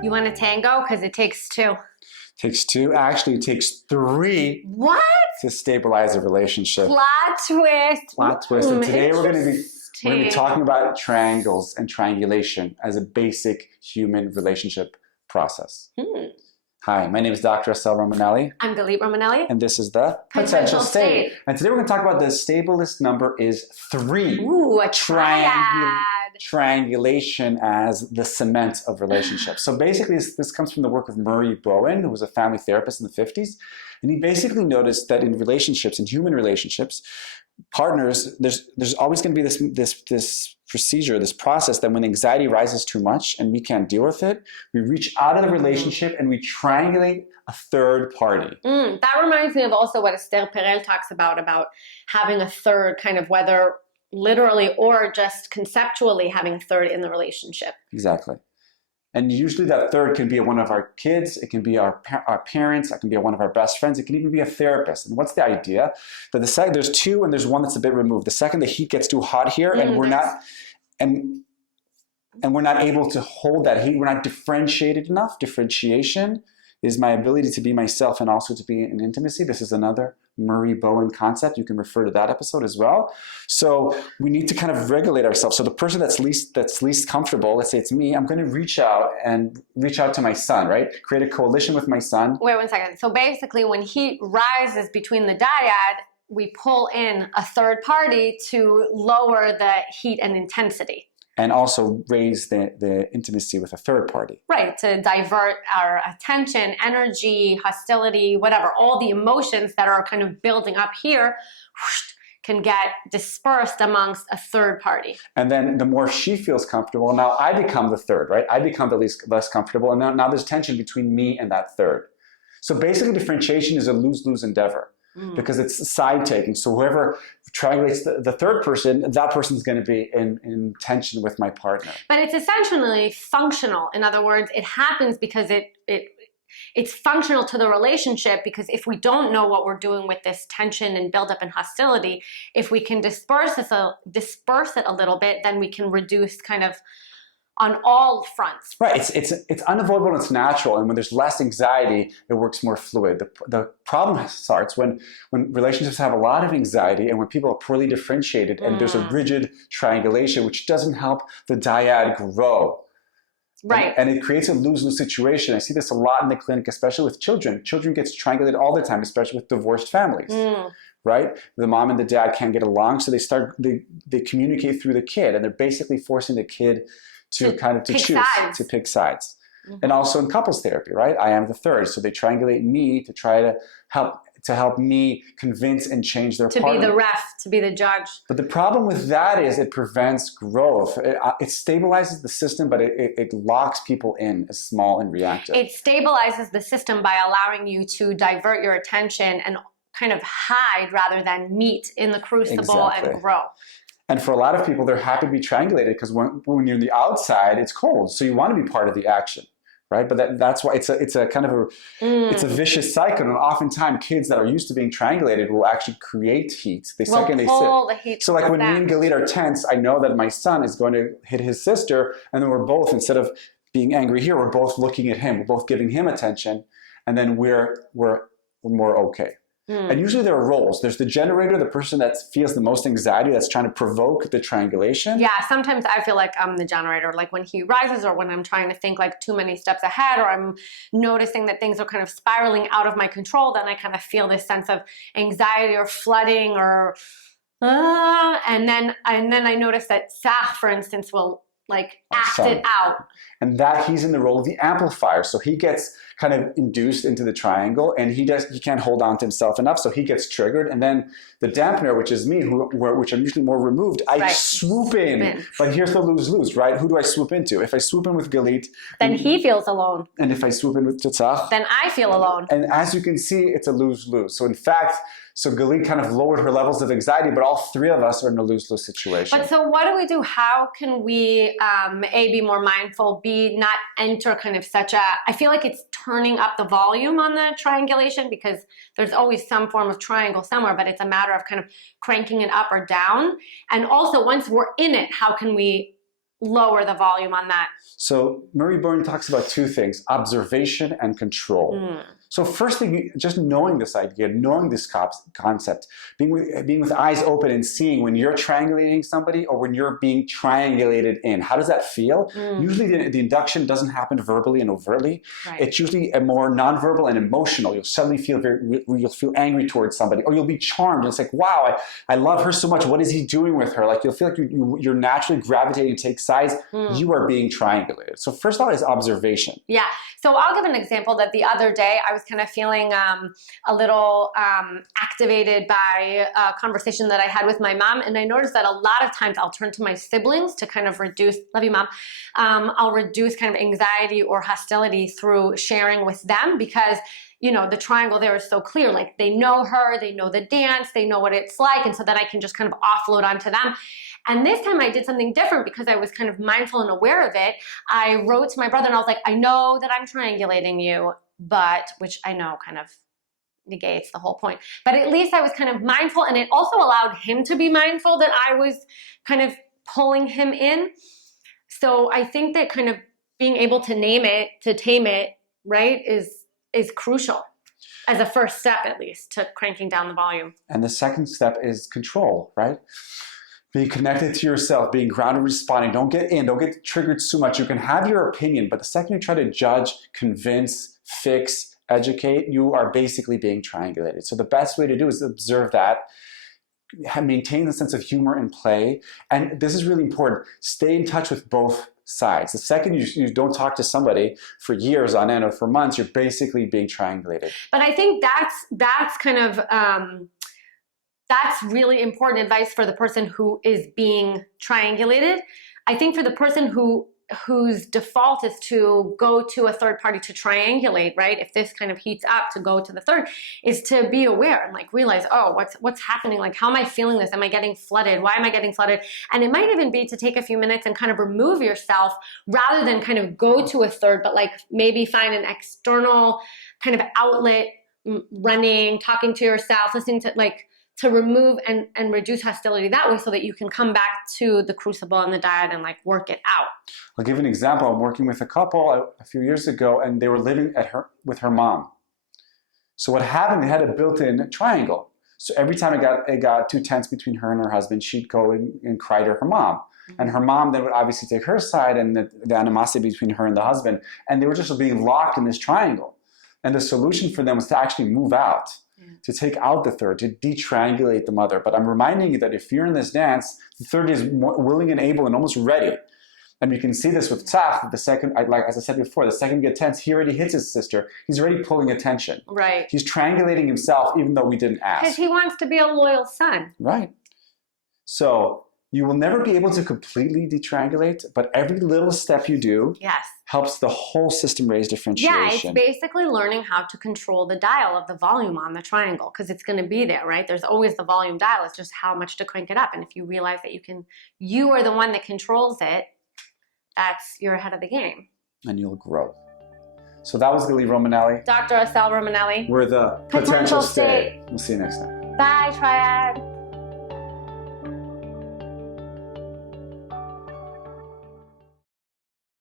You want a tango? Because it takes two. Takes two. Actually, it takes three. What? To stabilize a relationship. Plot twist. Plot twist. And today we're going to be talking about triangles and triangulation as a basic human relationship process. Hi, my name is Dr. Assael Romanelli. I'm Galit Romanelli. And this is the Potential State. And today we're going to talk about the stablest number is 3. Ooh, a triad. Triangulation as the cement of relationships. So basically this comes from the work of Murray Bowen, who was a family therapist in the 50s. And he basically noticed that in relationships, in human relationships, partners, there's always going to be this procedure, this process that when anxiety rises too much and we can't deal with it, we reach out of the relationship and we triangulate a third party. That reminds me of also what Esther Perel talks about having a third, kind of whether literally or just conceptually having a third in the relationship. Exactly. And usually that third can be one of our kids, it can be our parents, it can be one of our best friends, it can even be a therapist. And what's the idea? That there's two and there's one that's a bit removed. The second the heat gets too hot here and we're not able to hold that heat, we're not differentiated enough. Differentiation is my ability to be myself and also to be in intimacy. This is another Murray Bowen concept. You can refer to that episode as well. So we need to kind of regulate ourselves. So the person that's least comfortable, let's say it's me, I'm going to reach out to my son, right? Create a coalition with my son. Wait 1 second. So basically when heat rises between the dyad, we pull in a third party to lower the heat and intensity. And also raise the intimacy with a third party. Right, to divert our attention, energy, hostility, whatever, all the emotions that are kind of building up here can get dispersed amongst a third party. And then the more she feels comfortable, now I become the third, right? I become the less comfortable, and now there's tension between me and that third. So basically differentiation is a lose-lose endeavor. Because it's side taking. So whoever triangulates the third person, that person's going to be in tension with my partner. But it's essentially functional. In other words, it happens because it's functional to the relationship, because if we don't know what we're doing with this tension and buildup and hostility, if we can disperse it a little bit, then we can reduce kind of on all fronts. Right, it's unavoidable and it's natural, and when there's less anxiety, it works more fluid. The problem starts when relationships have a lot of anxiety and when people are poorly differentiated and there's a rigid triangulation which doesn't help the dyad grow. Right. And it creates a lose-lose situation. I see this a lot in the clinic, especially with children. Children get triangulated all the time, especially with divorced families. Right? The mom and the dad can't get along, so they communicate through the kid, and they're basically forcing the kid to pick sides. And also in couples therapy, right? I am the third, so they triangulate me to try to help me convince and change their partner. To be the ref, to be the judge. But the problem with that is it prevents growth. It stabilizes the system, but it locks people in as small and reactive. It stabilizes the system by allowing you to divert your attention and kind of hide rather than meet in the crucible and grow. And for a lot of people, they're happy to be triangulated because when you're on the outside, it's cold. So you want to be part of the action, right? But that's why it's a kind of it's a vicious cycle. And oftentimes, kids that are used to being triangulated will actually create heat. The heat. So like when me and Galit are tense, I know that my son is going to hit his sister, and then we're both, instead of being angry here, we're both looking at him. We're both giving him attention, and then we're more okay. And usually there are roles. There's the generator, the person that feels the most anxiety, that's trying to provoke the triangulation. Yeah, sometimes I feel like I'm the generator. Like when he rises, or when I'm trying to think like too many steps ahead, or I'm noticing that things are kind of spiraling out of my control, then I kind of feel this sense of anxiety or flooding or and then I notice that Sach, for instance, will like act it out. And that he's in the role of the amplifier. So he gets kind of induced into the triangle, and he can't hold on to himself enough, so he gets triggered. And then the dampener, which is me, which I'm usually more removed, I swoop in. But here's the lose-lose, right? Who do I swoop into? If I swoop in with Galit, then he feels alone. And if I swoop in with Tzach, then I feel alone. And as you can see, it's a lose-lose. So in fact, Galit kind of lowered her levels of anxiety, but all three of us are in a lose-lose situation. But so what do we do? How can we, A, be more mindful, B, not enter kind of such a, I feel like it's turning up the volume on the triangulation, because there's always some form of triangle somewhere, but it's a matter of kind of cranking it up or down. And also once we're in it, how can we lower the volume on that? So Murray Bowen talks about two things, observation and control. So first thing, just knowing this idea, knowing this concept, being with eyes open and seeing when you're triangulating somebody or when you're being triangulated in. How does that feel? Usually the induction doesn't happen verbally and overtly. Right. It's usually a more nonverbal and emotional. You'll suddenly feel you'll feel angry towards somebody, or you'll be charmed. It's like, wow, I love her so much. What is he doing with her? Like you'll feel like you're naturally gravitating to take sides. You are being triangulated. So first of all is observation. Yeah. So I'll give an example that the other day I was kind of feeling a little activated by a conversation that I had with my mom. And I noticed that a lot of times I'll turn to my siblings to kind of reduce, love you, Mom. I'll reduce kind of anxiety or hostility through sharing with them because, you know, the triangle there is so clear. Like they know her, they know the dance, they know what it's like. And so then I can just kind of offload onto them. And this time I did something different because I was kind of mindful and aware of it. I wrote to my brother and I was like, I know that I'm triangulating you, but, which I know kind of negates the whole point. But at least I was kind of mindful, and it also allowed him to be mindful that I was kind of pulling him in. So I think that kind of being able to name it, to tame it, right, is crucial as a first step, at least, to cranking down the volume. And the second step is control, right? Being connected to yourself, being grounded, responding. Don't get triggered too much. You can have your opinion, but the second you try to judge, convince, fix, educate, you are basically being triangulated. So the best way to do is observe that, maintain the sense of humor and play. And this is really important. Stay in touch with both sides. The second you don't talk to somebody for years on end or for months, you're basically being triangulated. But I think that's kind of that's really important advice for the person who is being triangulated. I think for the person whose default is to go to a third party to triangulate, right? If this kind of heats up, to go to the third, is to be aware and like realize, oh, what's happening? Like, how am I feeling this? Am I getting flooded? Why am I getting flooded? And it might even be to take a few minutes and kind of remove yourself rather than kind of go to a third, but like maybe find an external kind of outlet, running, talking to yourself, listening to to remove and reduce hostility that way so that you can come back to the crucible and the dyad and like work it out. I'll give you an example. I'm working with a couple a few years ago, and they were living with her mom. So what happened, they had a built-in triangle. So every time it got too tense between her and her husband, she'd go and cry to her mom. And her mom then would obviously take her side, and the animosity between her and the husband. And they were just being locked in this triangle. And the solution for them was to actually move out. To take out the third, to detriangulate the mother. But I'm reminding you that if you're in this dance, the third is willing and able and almost ready. And you can see this with Taf, the second, like as I said before, the second we get tense, he already hits his sister. He's already pulling attention. Right. He's triangulating himself even though we didn't ask. Because he wants to be a loyal son. Right. So you will never be able to completely detriangulate, but every little step you do helps the whole system raise differentiation. Yeah, it's basically learning how to control the dial of the volume on the triangle, because it's going to be there, right? There's always the volume dial. It's just how much to crank it up. And if you realize that you are the one that controls it, you're ahead of the game. And you'll grow. So that was Galit Romanelli. Dr. Assael Romanelli. We're the Potential State. We'll see you next time. Bye, Triad.